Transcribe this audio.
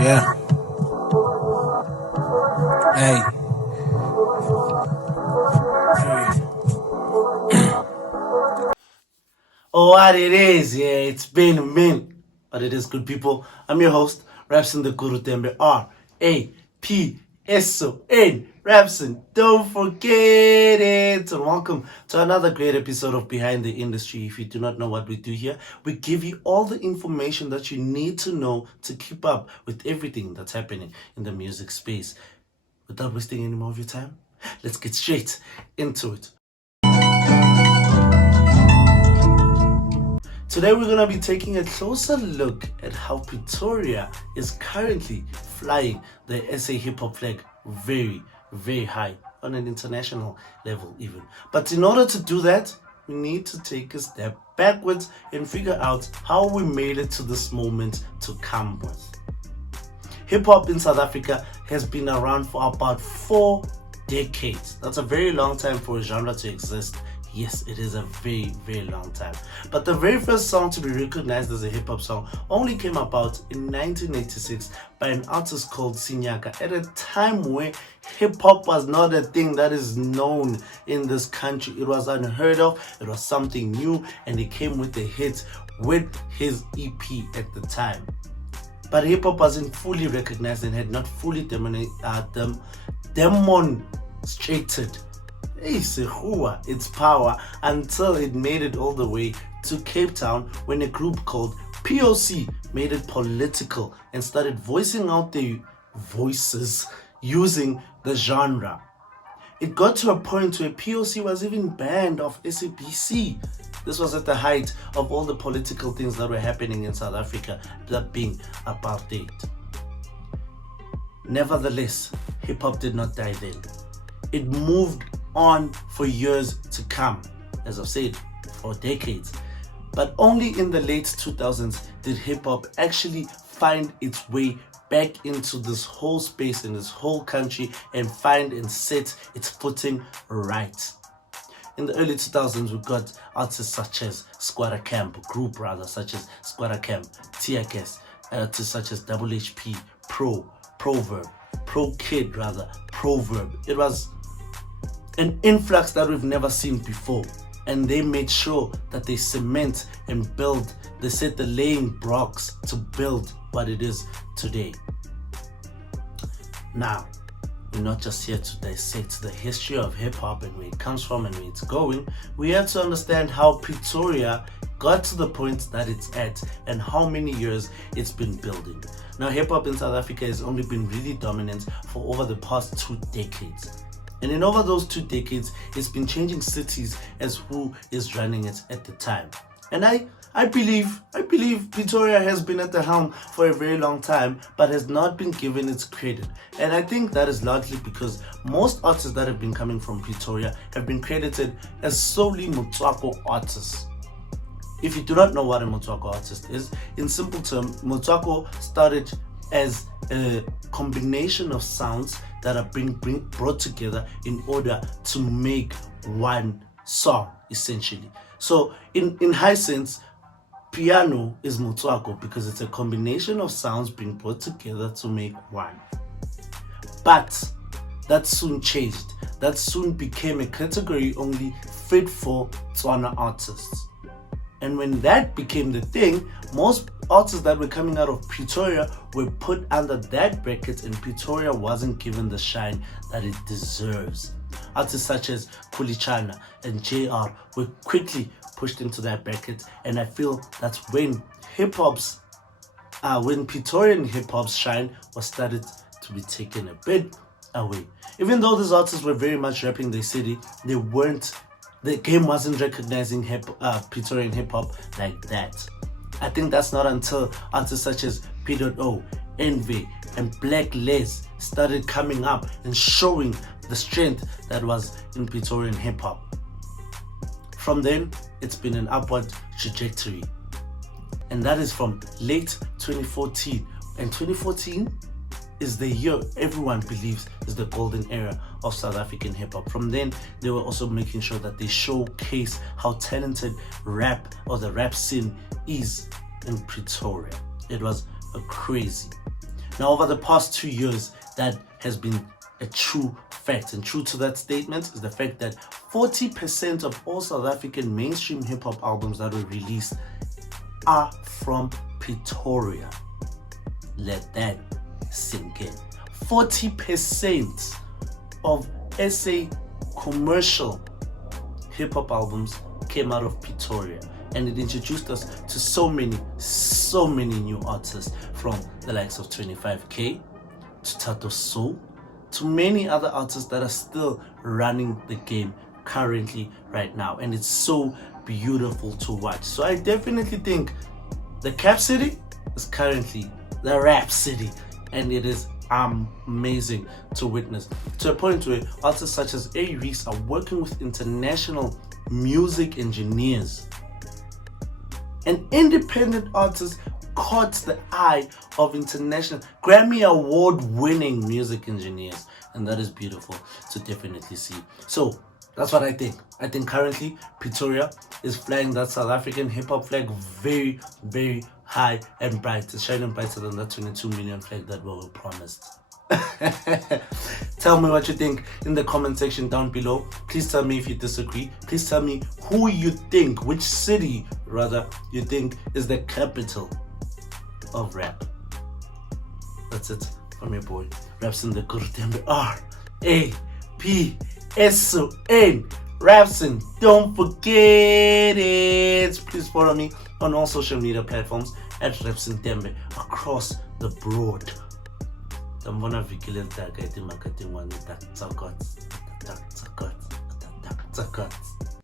Yeah. Hey. Oh, what it is, yeah, it's been a minute. But it is good, people. I'm your host, Rapson the Guru Tembe, Rapson. Rapson, don't forget it. And welcome to another great episode of Behind the Industry. If you do not know what we do here, we give you all the information that you need to know to keep up with everything that's happening in the music space. Without wasting any more of your time, let's get straight into it. Today we're going to be taking a closer look at how Pretoria is currently flying the SA hip hop flag very, very high on an international level even. But in order to do that, we need to take a step backwards and figure out how we made it to this moment to come with. Hip hop in South Africa has been around for about 4 decades. That's a very long time for a genre to exist. Yes, it is a very, very long time. But the very first song to be recognized as a hip hop song only came about in 1986 by an artist called Sinyaka at a time where hip hop was not a thing that is known in this country. It was unheard of, it was something new, and he came with a hit with his EP at the time. But hip hop wasn't fully recognized and had not fully demonstrated its power until it made it all the way to Cape Town when a group called POC made it political and started voicing out their voices using the genre. It got to a point where POC was even banned off SABC. This was at the height of all the political things that were happening in South Africa, that being apartheid. Nevertheless, hip hop did not die then. It moved on for years to come, as I've said, for decades. But only in the late 2000s did hip hop actually find its way back into this whole space in this whole country and find and set its footing right. In the early 2000s, we got artists such as Squatter Camp, such as Squatter Camp, TX, artists such as Double HP, Proverb, Proverb. It was an influx that we've never seen before, and they made sure that they cement and build, they set the laying blocks to build what it is today. Now, we're not just here to dissect the history of hip-hop and where it comes from and where it's going. We have to understand how Pretoria got to the point that it's at and how many years it's been building. Now, hip-hop in South Africa has only been really dominant for over the past 2 decades. And in over those 2 decades, it's been changing cities as who is running it at the time. And I believe Pretoria has been at the helm for a very long time, but has not been given its credit. And I think that is largely because most artists that have been coming from Pretoria have been credited as solely Motswako artists. If you do not know what a Motswako artist is, in simple terms, Motswako started as a combination of sounds that are being brought together in order to make one song, essentially. So in high sense, piano is Motswako because it's a combination of sounds being brought together to make one. But that soon changed. That soon became a category only fit for Tswana artists. And when that became the thing, most artists that were coming out of Pretoria were put under that bracket, and Pretoria wasn't given the shine that it deserves. Artists such as Kulichana and JR were quickly pushed into that bracket, and I feel that's when when Pretorian hip-hop's shine was started to be taken a bit away. Even though these artists were very much rapping their city, the game wasn't recognizing Pretorian hip-hop like that. I think that's not until artists such as P.O, Envy, and Black Les started coming up and showing the strength that was in Pretorian hip-hop. From then, it's been an upward trajectory. And that is from late 2014. And 2014 is the year everyone believes is the golden era of South African hip-hop. From then, they were also making sure that they showcase how talented rap or the rap scene is in Pretoria. It was a crazy. Now, over the past 2 years, that has been a true fact. And true to that statement is the fact that 40% of all South African mainstream hip hop albums that were released are from Pretoria. Let that sink in. 40% of SA commercial hip hop albums came out of Pretoria, and it introduced us to so many new artists, from the likes of 25K to Tato Soul to many other artists that are still running the game currently right now, and it's so beautiful to watch. So I definitely think the capcity is currently the rap city, and it is amazing to witness, to a point where artists such as A. Reese are working with international music engineers, and independent artists caught the eye of international Grammy award winning music engineers, and that is beautiful to definitely see. So that's what I think. I think currently Pretoria is flying that South African hip hop flag very, very high and bright. It's shining brighter than that 22 million flag that we were promised. Tell me what you think in the comment section down below. Please tell me if you disagree. Please tell me who you think, which city rather, you think is the capital of rap. That's it from your boy, Rapson the Gurutembe, R-A-P-S-O-N. Rapson, don't forget it. Please follow me on all social media platforms at Rapson Tembe across the board. Tambona vikile ntaka eti makati ngwane tak tsakot.